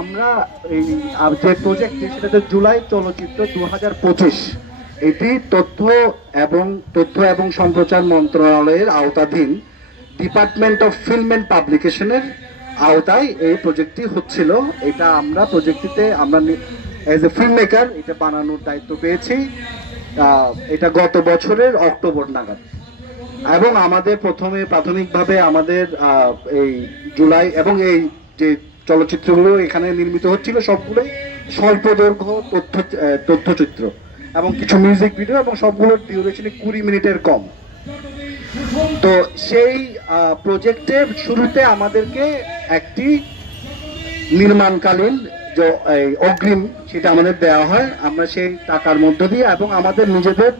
আমরা এই যে প্রজেক্ট সেটাতে জুলাই চলচ্চিত্র 2025 এটি তথ্য এবং সম্প্রচার মন্ত্রণালয়ের আওতাধীন ডিপার্টমেন্ট অফ ফিল্ম অ্যান্ড পাবলিকেশনের আওতায় এই প্রজেক্টটি হচ্ছিল। এটা আমরা প্রজেক্টটিতে আমরা এজ এ ফিল্ম মেকার এটা বানানোর দায়িত্ব পেয়েছি। এটা গত বছরের অক্টোবর নাগাদ, এবং আমাদের প্রাথমিকভাবে আমাদের এই জুলাই এবং এই যে চলচ্চিত্রগুলো এখানে নির্মিত হচ্ছিল সবগুলোই স্বল্প দৈর্ঘ্য তথ্যচিত্র এবং কিছু মিউজিক ভিডিও, এবং সবগুলোর ডিউরেশনে 20 মিনিটের কম। তো সেই প্রজেক্টের শুরুতে আমাদেরকে একটি নির্মাণকালীন যে অগ্রিম সেটা আমাদের দেওয়া হয়। আমরা সেই টাকার মধ্য দিয়ে এবং আমাদের নিজেদের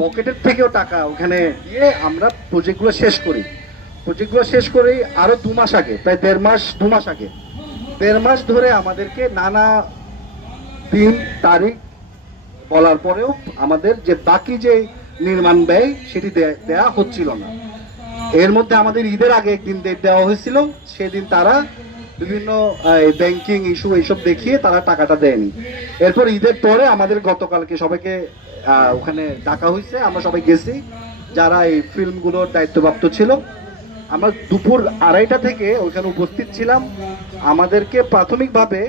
পকেটের থেকেও টাকা ওখানে দিয়ে আমরা প্রজেক্টগুলো শেষ করি আরো 2 মাস আগে, প্রায় 2 মাস আগে 1.5 মাস ধরে আমাদেরকে নানা দিন তারিখ বলার পরেও আমাদের যে বাকি যে নির্মাণ ব্যয় সেটি দেয়া হচ্ছিল না। এর মধ্যে আমাদের ঈদের আগে একদিন ডেট দেওয়া হয়েছিল, সেদিন তারা বিভিন্ন ব্যাংকিং ইস্যু এইসব দেখিয়ে তারা টাকাটা দেয়নি। এরপর ঈদের পরে আমাদের গতকালকে সবাইকে ওখানে ডাকা হয়েছে, আমরা সবাই গেছি যারা এই ফিল্মগুলোর দায়িত্বপ্রাপ্ত ছিল। আমরা দুপুর 2:30 থেকে ওইখানে উপস্থিত ছিলাম। আমাদেরকে প্রাথমিকভাবে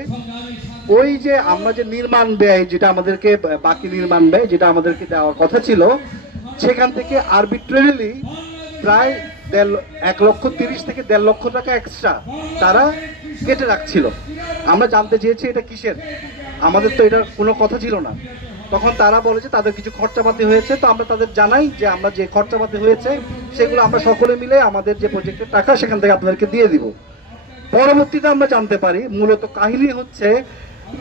ওই যে আমরা যে নির্মাণ ব্যয় যেটা আমাদেরকে বাকি নির্মাণ ব্যয় যেটা আমাদেরকে দেওয়ার কথা ছিল, সেখান থেকে আরবিট্রারিলি প্রায় 1,30,000 থেকে 1.5 লক্ষ টাকা এক্সট্রা তারা কেটে রাখছিল। আমরা জানতে চেয়েছি এটা কিসের, আমাদের তো এটার কোনো কথা ছিল না। তখন তারা বলে যে তাদের কিছু খরচাপাতি হয়েছে। তো আমরা তাদের জানাই যে আমরা যে খরচাপাতি হয়েছে সেগুলো আমরা সকলে মিলে আমাদের যে প্রজেক্টের টাকা সেখান থেকে আপনাদেরকে দিয়ে দিব। পরবর্তীতে আমরা জানতে পারি মূলত কাহিনী হচ্ছে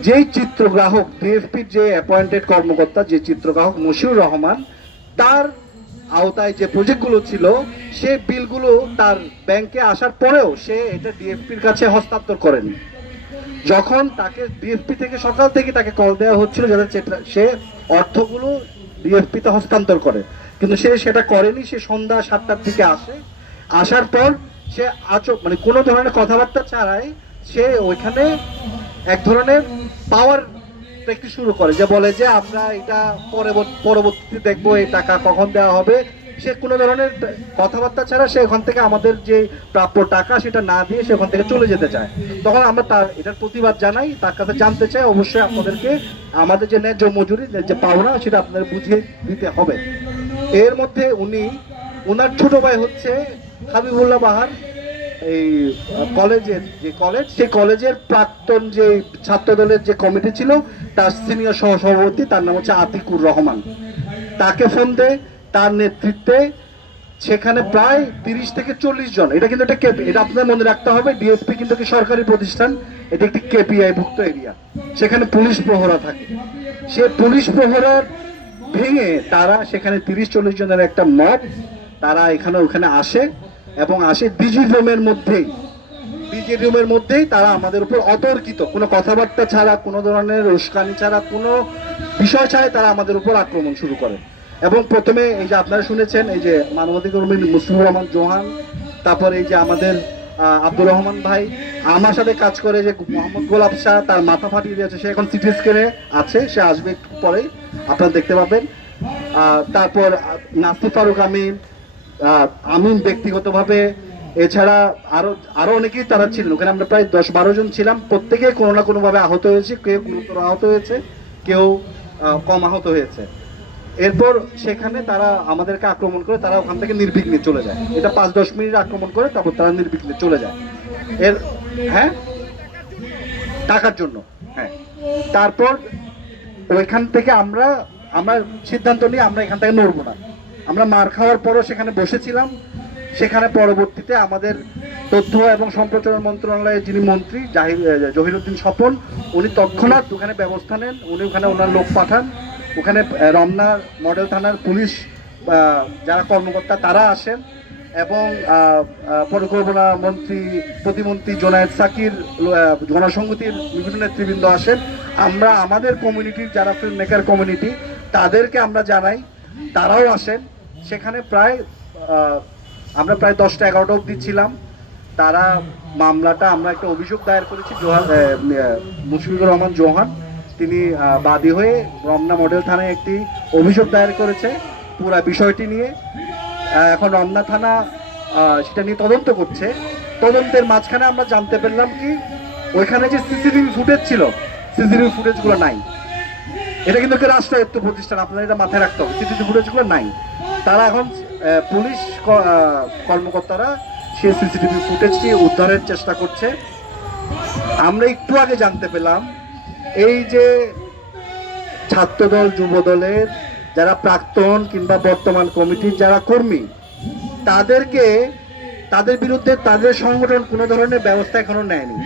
যেই চিত্রগ্রাহক ডিএফপির যে অ্যাপয়েন্টেড কর্মকর্তা, যে চিত্রগ্রাহক মশিউর রহমান, তার আওতায় যে প্রজেক্টগুলো ছিল সে বিলগুলো তার ব্যাংকে আসার পরেও সে এটা ডিএফপির কাছে হস্তান্তর করেনি। যখন তাকে ডিএফপি থেকে সকাল থেকে তাকে কল দেওয়া হচ্ছিল যাতে সে অর্থগুলো ডিএফপিতে হস্তান্তর করে, কিন্তু সে সেটা করেনি। সে সন্ধ্যা 7টার দিকে আসার পর সে মানে কোনো ধরনের কথাবার্তা ছাড়াই সে ওইখানে এক ধরনের পাওয়ার দেখতে শুরু করে, যে বলে যে আমরা এটা পরবর্তীতে দেখবো, এই টাকা কখন দেওয়া হবে। সে কোনো ধরনের কথাবার্তা ছাড়া সে ওখান থেকে আমাদের যে প্রাপ্য টাকা সেটা না দিয়ে সে ওখান থেকে চলে যেতে চায়। তখন আমরা তার এটার প্রতিবাদ জানাই, তার কাছে জানতে চাই অবশ্যই আপনাদেরকে আমাদের যে ন্যায্য মজুরি যে পাওনা সেটা আপনাদের বুঝিয়ে দিতে হবে। এর মধ্যে ওনার ছোট ভাই হচ্ছে হাবিবুল্লাহ বাহার, এই কলেজের যে কলেজ, সেই কলেজের প্রাক্তন যে ছাত্র দলের যে কমিটি ছিল তার সিনিয়র সহসভাপতি, তার নাম হচ্ছে আতিকুর রহমান। তাকে ফোন দেয়, তার নেতৃত্বে সেখানে প্রায় 30 থেকে 40 জন, এটা কিন্তু এটা আপনাদের মনে রাখতে হবে, ডিএসপি কিন্তু একটি সরকারি প্রতিষ্ঠান, এটা একটি কেপিআই ভুক্ত এরিয়া, সেখানে পুলিশ প্রহরা থাকে। সে পুলিশ প্রহরার ভেঙে তারা সেখানে 30-40 জনের একটা মব তারা ওখানে আসে, এবং আসে ডিজি রুমের মধ্যেই তারা আমাদের উপর অতর্কিত কোনো কথাবার্তা ছাড়া, কোনো ধরনের উস্কানি ছাড়া, কোনো বিষয় ছাড়াই তারা আমাদের উপর আক্রমণ শুরু করে। এবং প্রথমে এই যে আপনারা শুনেছেন এই যে মানবাধিকার কর্মী মুসলিমুর রহমান জোহান, তারপর এই যে আমাদের আব্দুর রহমান ভাই আমার সাথে কাজ করে, যে মোহাম্মদ গোলাপ শাহ, তার মাথা ফাটিয়ে দিয়েছে, সে এখন সিটি স্ক্যানে আছে, সে আসবে একটু পরে, আপনারা দেখতে পাবেন। তারপর নাসির ফারুক আমিন ব্যক্তিগতভাবে, এছাড়া আরো অনেকেই তারা ছিলেন ওখানে। আমরা প্রায় 10-12 জন ছিলাম, প্রত্যেকে কোনো না কোনো ভাবে আহত হয়েছে, কেউ গুরুতর আহত হয়েছে, কেউ কম আহত হয়েছে। এরপর সেখানে তারা আমাদেরকে আক্রমণ করে, তারা ওখান থেকে নির্বিঘ্নে চলে যায়। এটা 5-10 মিনিট আক্রমণ করে, তারপর তারা নির্বিঘ্নে চলে যায়। হ্যাঁ, টাকার জন্য। হ্যাঁ, তারপর ওইখান থেকে আমরা সিদ্ধান্ত নিই আমরা এখান থেকে নড়বো না। আমরা মার খাওয়ার পরও সেখানে বসেছিলাম। সেখানে পরবর্তীতে আমাদের তথ্য এবং সম্প্রচার মন্ত্রণালয়ের যিনি মন্ত্রী জহিরুদ্দিন স্বপন, উনি তৎক্ষণাৎ ওখানে ব্যবস্থা নেন। উনি ওখানে ওনার লোক পাঠান, ওখানে রমনা মডেল থানার পুলিশ যারা কর্মকর্তা তারা আসেন, এবং পরিকল্পনা মন্ত্রী প্রতিমন্ত্রী জোনায়েদ সাকির, গণসংহতির বিভিন্ন নেতৃবৃন্দ আসেন। আমরা আমাদের কমিউনিটির যারা ফিল্ম মেকার কমিউনিটি তাদেরকে আমরা জানাই, তারাও আসেন। সেখানে আমরা প্রায় 10টা 11টা অবধি ছিলাম। তারা মামলাটা, আমরা একটা অভিযোগ দায়ের করেছি, মুশফিকুর রহমান জোহান তিনি বাদী হয়ে রমনা মডেল থানায় একটি অভিযোগ দায়ের করেছে পুরা বিষয়টি নিয়ে। এখন রমনা থানা সেটা নিয়ে তদন্ত করছে। তদন্তের মাঝখানে আমরা জানতে পারলাম কি, ওইখানে যে সিসিটিভি ফুটেজ ছিল, সিসিটিভি ফুটেজগুলো নাই। এটা কিন্তু একটা রাষ্ট্রায়ত্ত প্রতিষ্ঠান, আপনারা এটা মাথায় রাখতে হবে। সিসিটিভি ফুটেজগুলো নাই। তারা এখন পুলিশ কর্মকর্তারা সেই সিসিটিভি ফুটেজটি উদ্ধারের চেষ্টা করছে। আমরা একটু আগে জানতে পেলাম এই যে ছাত্রদল যুবদলের যারা প্রাক্তন কিংবা বর্তমান কমিটির যারা কর্মী, তাদের বিরুদ্ধে তাদের সংগঠন কোনো ধরনের ব্যবস্থা এখনো নেয়নি।